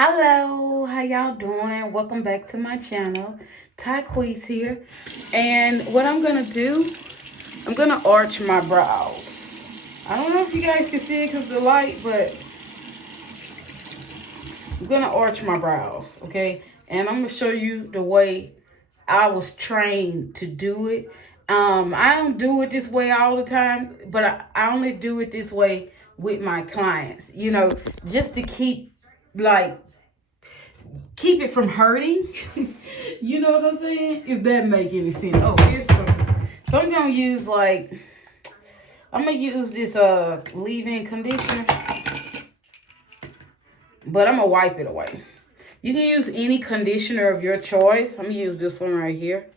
Hello, how y'all doing? Welcome back to my channel. Tyquise here. And what I'm gonna do, I'm gonna arch my brows. I don't know if you guys can see it because of the light, but I'm gonna arch my brows, okay? And I'm gonna show you the way I was trained to do it. I don't do it this way all the time, but I only do it this way with my clients, just to like keep it from hurting. You know what I'm saying? If that make any sense. Oh, here's some. So I'm gonna use this leave-in conditioner, but I'm gonna wipe it away. You can use any conditioner of your choice. I'm gonna use this one right here.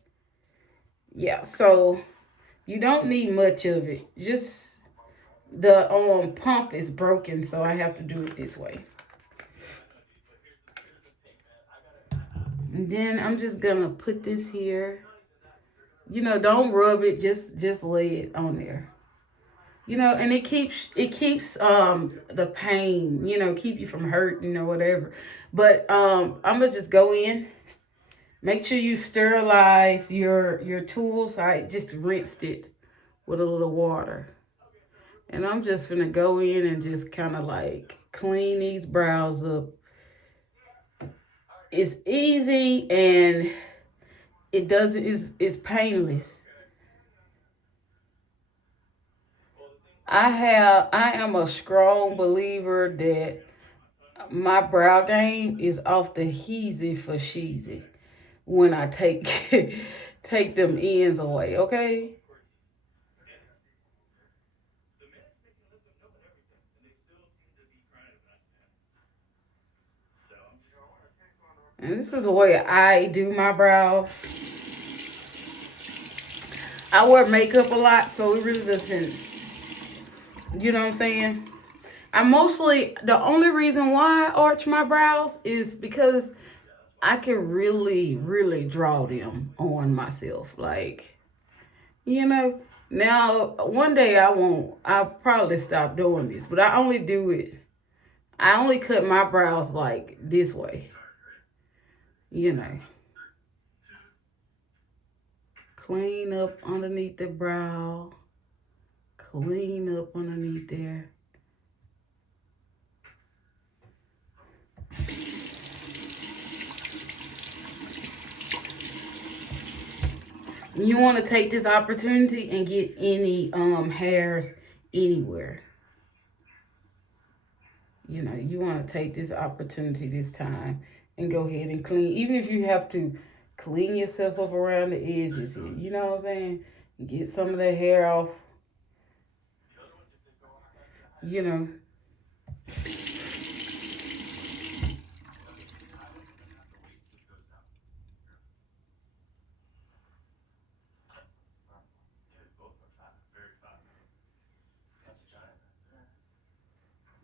Yeah, so you don't need much of it. Just the pump is broken, so I have to do it this way. And then I'm just gonna put this here. Don't rub it, just lay it on there. And it keeps the pain, keep you from hurting or whatever. But I'm gonna just go in. Make sure you sterilize your tools. I just rinsed it with a little water. And I'm just gonna go in and just kind of like clean these brows up. It's easy and it's painless. I am a strong believer that my brow game is off the heezy for sheezy when I take take them ends away, okay? And this is the way I do my brows. I wear makeup a lot, so it really doesn't, you know what I'm saying? The only reason why I arch my brows is because I can really, really draw them on myself. Like, now one day I'll probably stop doing this, but I only cut my brows like this way. Clean up underneath the brow, clean up underneath there. You want to take this opportunity and get any hairs anywhere. You want to take this opportunity this time and go ahead and clean. Even if you have to clean yourself up around the edges here. You know what I'm saying? Get some of the hair off.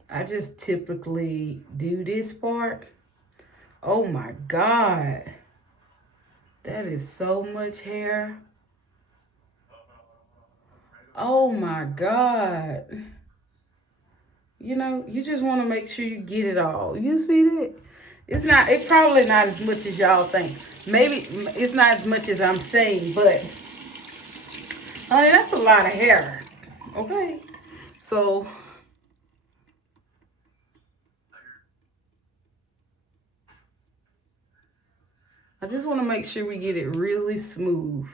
I just typically do this part. Oh my God. That is so much hair. Oh my God. You just want to make sure you get it all. You see that? It's probably not as much as y'all think. Maybe it's not as much as I'm saying, but that's a lot of hair. Okay. So I just want to make sure we get it really smooth.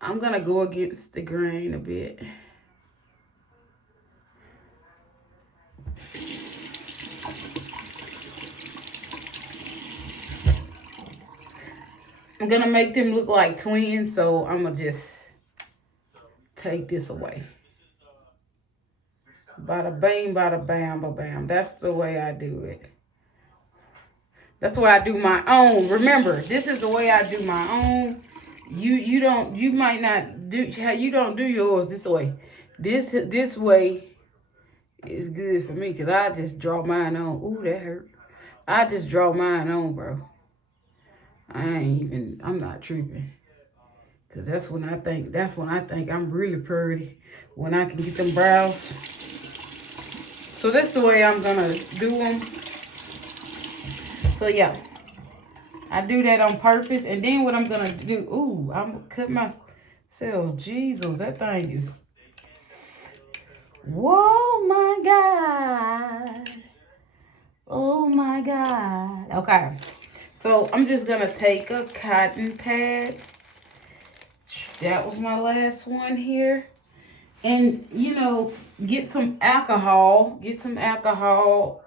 I'm going to go against the grain a bit. I'm going to make them look like twins, so I'm going to just take this away. Bada bang, bada bam, ba bam. That's the way I do it. That's the way I do my own. Remember, this is the way I do my own. You don't do yours this way. This way is good for me because I just draw mine on. Ooh, that hurt. I just draw mine on, bro. I'm not tripping. Cause that's when I think I'm really pretty. When I can get them brows. So that's the way I'm gonna do them. So yeah, I do that on purpose. And then what I'm gonna do, ooh, I'm gonna cut myself. Jesus, that thing is, whoa, my God. Oh my God. Okay. So I'm just gonna take a cotton pad. That was my last one here. And you know, get some alcohol. Get some alcohol.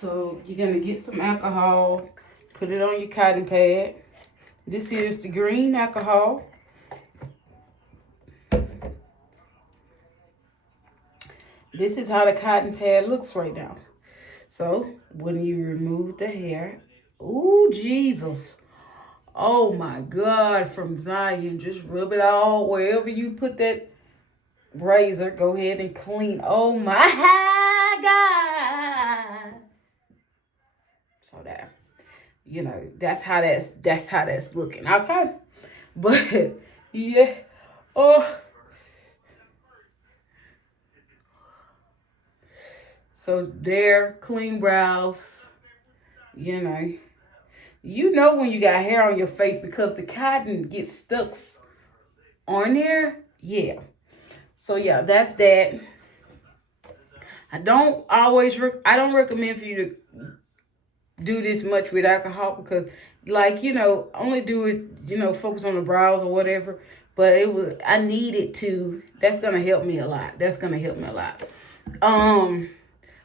So you're gonna get some alcohol, put it on your cotton pad. This here is the green alcohol. This is how the cotton pad looks right now. So when you remove the hair, ooh, Jesus. Oh my God, from Zion, just rub it all wherever you put that razor. Go ahead and clean. Oh my God. So that, you know, that's how that's looking. Okay. But yeah. Oh. So there, clean brows, you know. You know when you got hair on your face because the cotton gets stuck on there. Yeah. So yeah, that's that. I don't recommend for you to do this much with alcohol because, like, you know, only do it, you know, focus on the brows or whatever. But I needed to. That's gonna help me a lot. That's gonna help me a lot.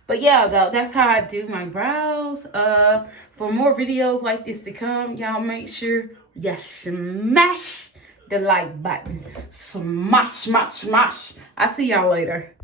But yeah, though, that's how I do my brows. For more videos like this to come, y'all make sure you smash the like button. Smash, smash, smash. I'll see y'all later.